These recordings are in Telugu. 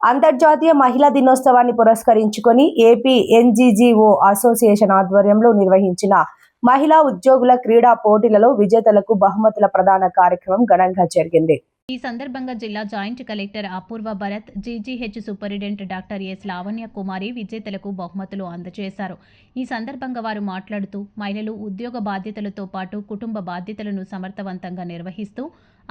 అంతర్జాతీయ మహిళా దినోత్సవాన్ని పురస్కరించుకొని ఏపీ ఎన్జీజీఓ అసోసియేషన్ ఆధ్వర్యంలో నిర్వహించిన మహిళా ఉద్యోగుల క్రీడా పోటీలలో విజేతలకు బహుమతుల ప్రదాన కార్యక్రమం ఘనంగా జరిగింది. ఈ సందర్భంగా జిల్లా joint collector Apoorva Bharath, GGH superintendent doctor S Lavanya Kumari విజేతలకు బహుమతులు అందజేశారు. ఈ సందర్భంగా వారు మాట్లాడుతూ మహిళలు ఉద్యోగ బాధ్యతలతో పాటు కుటుంబ బాధ్యతలను సమర్థవంతంగా నిర్వహిస్తూ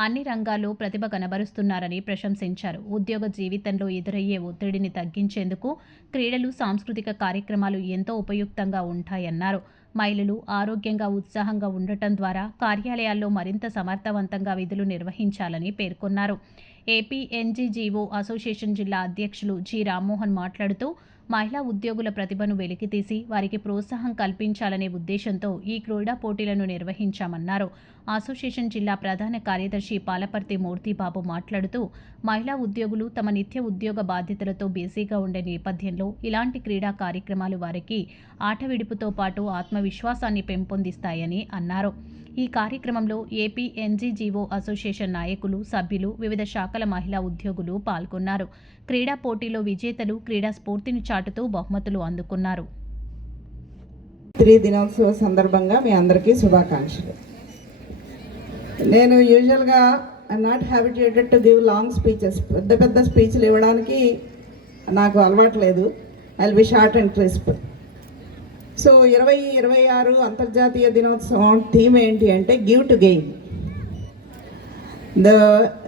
అన్ని రంగాల్లో ప్రతిభ కనబరుస్తున్నారని ప్రశంసించారు. ఉద్యోగ జీవితంలో ఎదురయ్యే ఒత్తిడిని తగ్గించేందుకు క్రీడలు, సాంస్కృతిక కార్యక్రమాలు ఎంతో ఉపయుక్తంగా ఉంటాయన్నారు. మహిళలు ఆరోగ్యంగా, ఉత్సాహంగా ఉండటం ద్వారా కార్యాలయాల్లో మరింత సమర్థవంతంగా విధులు నిర్వహించాలని పేర్కొన్నారు. ఏపీ ఎన్జీజీఓ అసోసియేషన్ జిల్లా అధ్యక్షులు జి రామ్మోహన్ మాట్లాడుతూ మహిళా ఉద్యోగుల ప్రతిభను వెలికితీసి వారికి ప్రోత్సాహం కల్పించాలనే ఉద్దేశంతో ఈ క్రీడా పోటీలను నిర్వహించామన్నారు. అసోసియేషన్ జిల్లా ప్రధాన కార్యదర్శి పాలపర్తి మూర్తిబాబు మాట్లాడుతూ మహిళా ఉద్యోగులు తమ నిత్య ఉద్యోగ బాధ్యతలతో బిజీగా ఉండే నేపథ్యంలో ఇలాంటి క్రీడా కార్యక్రమాలు వారికి ఆట విడుపుతో పాటు ఆత్మవిశ్వాసాన్ని పెంపొందిస్తాయని అన్నారు. ఈ కార్యక్రమంలో ఏపీ ఎన్జీజీఓ అసోసియేషన్ నాయకులు, సభ్యులు, వివిధ శాఖల మహిళా ఉద్యోగులు పాల్గొన్నారు. క్రీడా పోటీలో విజేతలు క్రీడా స్ఫూర్తిని చాటుతూ బహుమతులు అందుకున్నారు. దినోత్సవ సందర్భంగా మీ అందరికీ శుభాకాంక్షలు. నేను యూజువల్గా I'm not habitated to give long speeches. పెద్ద స్పీచ్లు ఇవ్వడానికి నాకు అలవాటు లేదు. I will be short and crisp. So 2026 అంతర్జాతీయ దినోత్సవం థీమ్ ఏంటి అంటే give to gain. The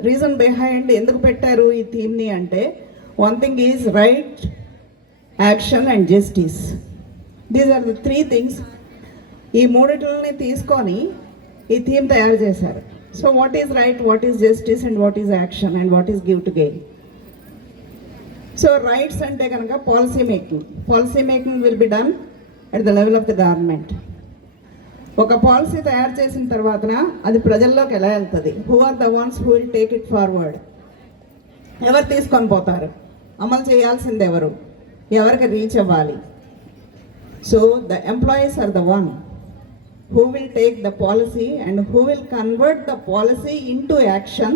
reason behind ఎందుకు పెట్టారు ఈ థీమ్ని అంటే one thing is right, action and justice. These are the 3 things. ఈ మూడిటిని తీసుకొని ఈ థీమ్ తయారు చేశారు. So what is right, what is justice and what is action and what is give to gain. So rights అంటే కనుక policy making will be done at the level of the government. ఒక పాలసీ తయారు చేసిన తర్వాత అది ప్రజల్లోకి ఎలా వెళ్తుంది, who are the ones who will take it forward, ఎవరు తీసుకొని పోతారు, అమలు చేయాల్సింది ఎవరు, ఎవరికి రీచ్ అవ్వాలి. So the employees are the one who will take the policy and who will convert the policy into action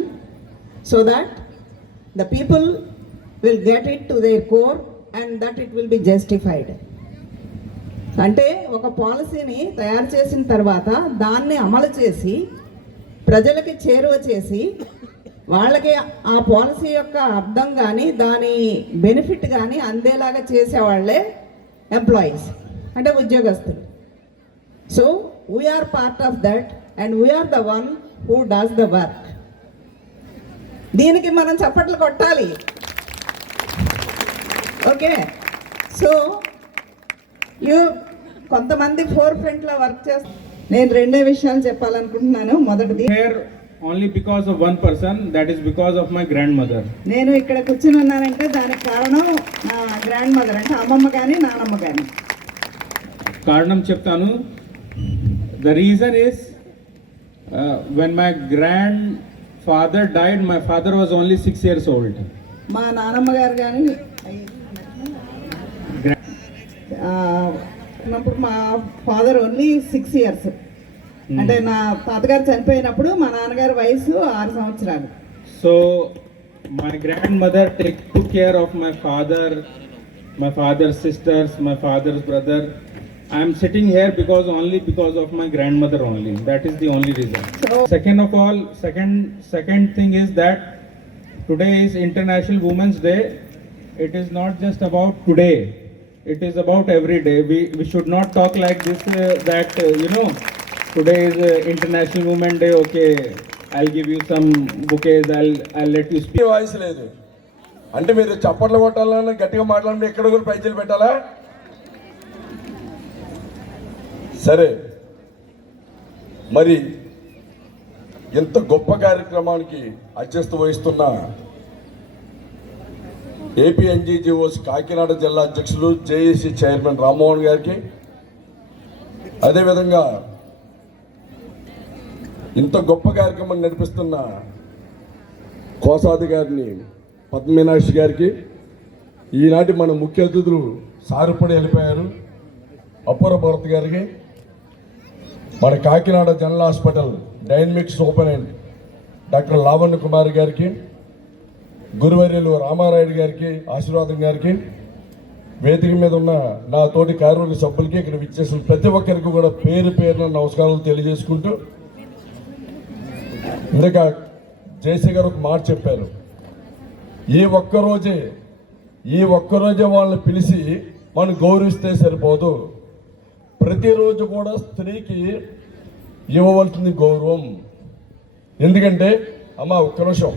so that the people will get it to their core and that it will be justified. అంటే ఒక పాలసీని తయారు చేసిన తర్వాత దాన్ని అమలు చేసి ప్రజలకి చేరువ చేసి వాళ్ళకి ఆ పాలసీ యొక్క అర్థం కానీ దాని బెనిఫిట్ కానీ అందేలాగా చేసేవాళ్లే ఎంప్లాయీస్ అంటే ఉద్యోగస్తులు. So we are part of that and we are the one who does the work. దీనికి మనం చప్పట్లు కొట్టాలి. ఓకే, సో కొంతమంది ఫోర్ ఫ్రంట్లో వర్క్ చేస్తారు. నేను 2 విషయాలు చెప్పాలనుకుంటున్నాను. మొదటిది, only because of one person, that is because of my grandmother. నేను ఇక్కడ కూర్చుని ఉన్నానంటే దానికి కారణం నా గ్రాండ్ మదర్, అంటే అమ్మమ్మ కానీ నానమ్మ కానీ. కారణం చెప్తాను. The reason is when my grandfather died, my father was only 6 years old. మా నానమ్మ గారు కానీ ఉన్నప్పుడు మా ఫాదర్ ఓన్లీ 6 ఇయర్స్, అంటే నా తాతగారు చనిపోయినప్పుడు మా నాన్నగారి వయసు 6 సంవత్సరాలు. So my grand mother took care of my father's sisters, my father's brother. I am sitting here only because of my grandmother only. That is the only reason. So, second of all, second thing is that today is International Women's Day. It is not just about today. It is about every day. We should not talk like this that today is International Women's Day. Okay, I'll give you some bouquets. I'll let you speak. Voice లేదు అంటే మీరు చప్పట్లు కొట్టాలని గట్టిగా మాట్లాడి ఎక్కడ కూడా పైచలు పెట్టాలా? సరే, మరి ఇంత గొప్ప కార్యక్రమానికి అధ్యక్షత వహిస్తున్న ఏపీ ఎన్జీజీఓస్ కాకినాడ జిల్లా అధ్యక్షులు, జేఏసీ చైర్మన్ రామ్మోహన్ గారికి, అదేవిధంగా ఇంత గొప్ప కార్యక్రమం నడిపిస్తున్న కోశాధికారిని పద్మమీనాక్షి గారికి, ఈనాటి మన ముఖ్య అతిథులు సారుపడి వెళ్ళిపోయారు అపూర్వ భరత్ గారికి, మన Kakinada general hospital dynamic superintendent doctor Lavanya Kumar గారికి, గురువర్యులు రామారాయుడు గారికి, ఆశీర్వాదం గారికి, వేదిక మీద ఉన్న నా తోటి కార్యవర్గ సభ్యులకి, ఇక్కడ విచ్చేసిన ప్రతి ఒక్కరికి కూడా పేరు పేరున నమస్కారాలు తెలియజేసుకుంటూ, ఇందాక జేసీ గారు ఒక మాట చెప్పారు. ఈ ఒక్కరోజే వాళ్ళని పిలిచి మనం గౌరవిస్తే సరిపోదు, ప్రతిరోజు కూడా స్త్రీకి ఇవ్వవలసింది గౌరవం. ఎందుకంటే అమ్మ ఒక్క నిమిషం